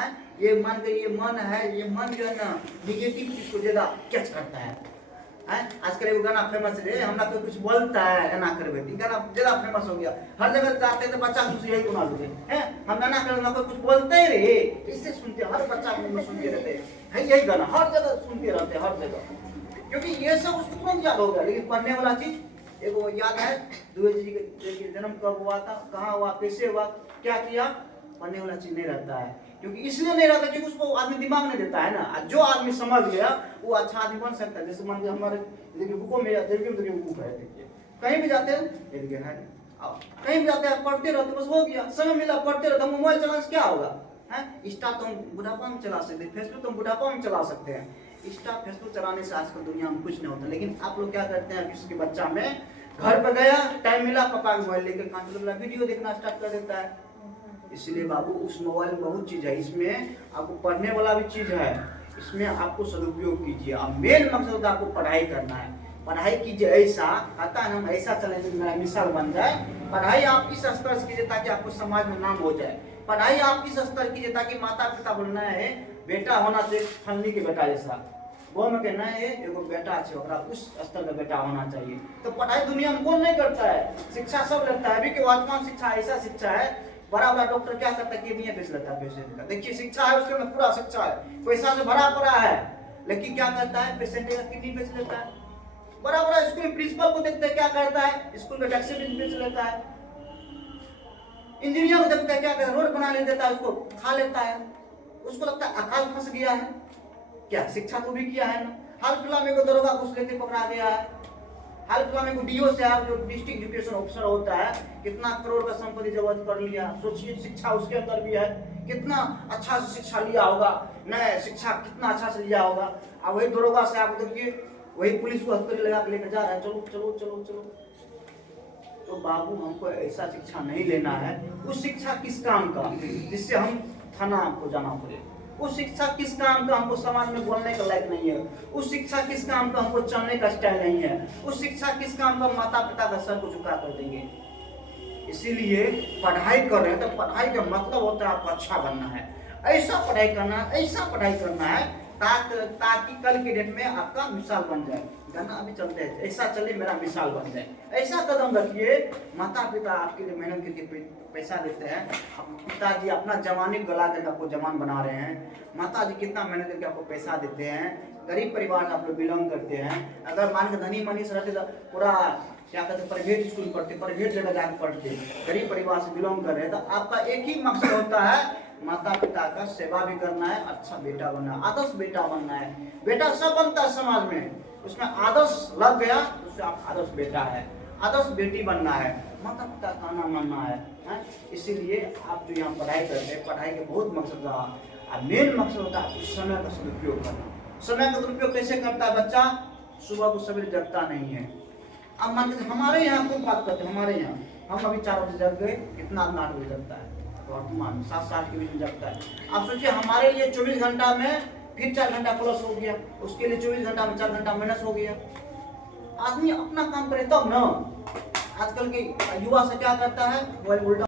है। ये मन के ये मन है, ये मन जो है ना निगेटिव चीज को ज्यादा कैच करता है। आजकल एगो गाना फेमस है, हमरा कोई कुछ बोलता है एना करबे, गाना ज्यादा फेमस हो गया। हर जगह जाते हैं तो बच्चा कुछ यही गुना लोगे हैं, हम गाना करना कोई कुछ बोलते ही रे, इससे सुनते हर बच्चा को सुनते रहते हैं, यही गाना हर जगह सुनते रहते हैं, हर जगह, क्योंकि ये सब उसको तुरंत याद हो गया। लेकिन पढ़ने वाला चीज एगो याद है, दुबे जी के जन्म कब हुआ था, कहाँ हुआ, कैसे हुआ, क्या किया, पढ़ने वाला चीज नहीं रहता है। क्योंकि इसलिए नहीं रहता क्योंकि उसको आदमी दिमाग नहीं देता है ना। जो आदमी समझ गया वो अच्छा आदमी बन सकता है। जैसे मान लीजिए हमारे देखिए बुकों में देखिए बुक है, देखिए कहीं भी जाते हैं देखिए है, कहीं भी जाते हैं पढ़ते रहते, बस हो गया, समय मिला पढ़ते रहते। हम मोबाइल चलाने से क्या होगा है, इंस्टा तो हम बुढ़ापा में चला सकते हैं, फेसबुक तो हम बुढ़ापा में चला सकते हैं। इंस्टा फेसबुक चलाने से आजकल दुनिया में कुछ नहीं होता। लेकिन आप लोग क्या करते हैं, किसी बच्चा में घर पर गया, टाइम मिला, पापा के मोबाइल लेकर कांच वाला वीडियो देखना स्टार्ट कर देता है। इसलिए बाबू उस मोबाइल में बहुत चीज है, इसमें आपको पढ़ने वाला भी चीज है, इसमें आपको सदुपयोग कीजिए। अब मेन मकसद होता है आपको पढ़ाई करना है, पढ़ाई कीजिए ऐसा, आता है हम ऐसा चलें तो मेरा मिसाल बन जाए। पढ़ाई आप इस स्तर से कीजिए ताकि आपको समाज में नाम हो जाए। पढ़ाई आप इस स्तर कीजिए ताकि माता पिता बोलना है बेटा होना चाहिए फलनी के बेटा जैसा, वो में कहना है एगो बेटा अच्छे ओकरा उस स्तर का बेटा होना चाहिए। तो पढ़ाई दुनिया में कौन नहीं करता है, शिक्षा सब लेता है। अभी के वर्तमान शिक्षा ऐसा शिक्षा है, बड़ा बड़ा डॉक्टर क्या करता है, केमिया बेच लेता है पेशेंट का। देखिए शिक्षा है, उसके में पूरा शिक्षा है, पैसा से भरा पड़ा है, लेकिन क्या करता है, पेशेंट का किडनी बेच लेता है। बड़ा बड़ा स्कूल प्रिंसिपल को देखते हैं क्या करता है, स्कूल का टैक्सी बेच लेता है। इंजीनियर को देखते हैं क्या करता है, रोड बना ले देता है, उसको खा लेता है, उसको लगता है अकाल फंस गया है। क्या शिक्षा तो भी किया है ना। हाल फिलहाल में को दरोगा घूस लेके पकड़ा गया है, हाल फिलहाल में को डीओ से जो डिस्ट्रिक्ट एजुकेशन ऑफिसर होता है, कितना करोड़ का संपत्ति जब्त कर लिया। सोचिए शिक्षा उसके अंदर भी है, कितना अच्छा से शिक्षा लिया होगा, नए शिक्षा कितना अच्छा से लिया होगा। अब वही दरोगा से आप देखिए, वही पुलिस को हथकड़ी लगा के लेकर जा रहा है, चलो चलो चलो चलो। तो बाबू हमको ऐसा शिक्षा नहीं लेना है। उस शिक्षा किस काम का जिससे हम थाना हमको जाना पड़े, उस शिक्षा किस काम का हमको समाज में बोलने का लायक नहीं है, उस शिक्षा किस काम का हमको चलने का स्टाइल नहीं है, उस शिक्षा किस काम का माता पिता का सर को झुका कर देंगे। इसीलिए पढ़ाई कर रहे हैं तो पढ़ाई का मतलब होता है आपको अच्छा बनना है, ऐसा पढ़ाई करना है, ऐसा पढ़ाई करना है ताकि कल के डेट में आपका मिसाल बन जाए। गाना अभी चलते हैं, ऐसा चले मेरा मिसाल बन जाए, ऐसा कदम रखिए। माता पिता आपके लिए मेहनत करके पैसा देते हैं, पिताजी अपना जवानी गला करके आपको जवान बना रहे हैं, माता जी कितना मेहनत करके आपको पैसा देते हैं। गरीब परिवार से आप लोग बिलोंग करते हैं, अगर मान के धनी मनी से रहते तो पूरा क्या कहते प्राइवेट स्कूल पढ़ते, प्राइवेट जगह जाकर पढ़ते, गरीब परिवार से बिलोंग कर रहे हैं तो आपका एक ही मकसद होता है माता पिता का सेवा भी करना है, अच्छा बेटा बनना है, आदर्श बेटा बनना है। बेटा सब बनता है समाज में, उसमें आदर्श लग गया तो उससे आप आदर्श बेटा है, आदर्श बेटी बनना है, माता पिता का नाम मानना है। इसीलिए आप जो यहाँ पढ़ाई करते हैं, पढ़ाई के बहुत मकसद रहा, मेन मकसद होता है समय का सदुपयोग करना। समय का दुरुपयोग कैसे करता है बच्चा, सुबह को सवेरे जगता नहीं है। अब मान लीजिए हमारे यहाँ कोई बात करते हैं, हमारे यहाँ हम अभी 4 बजे जग गए, कितना 8 बजे जगता है, वर्तमान 7-8 के बीच में जगता है। आप सोचिए हमारे लिए 24 घंटा में फिर 4 घंटा प्लस हो गया, उसके लिए 24 घंटा में 4 घंटा माइनस हो गया। आदमी अपना काम करे तब ना। आजकल के युवा से क्या करता है, मोबाइल उल्टा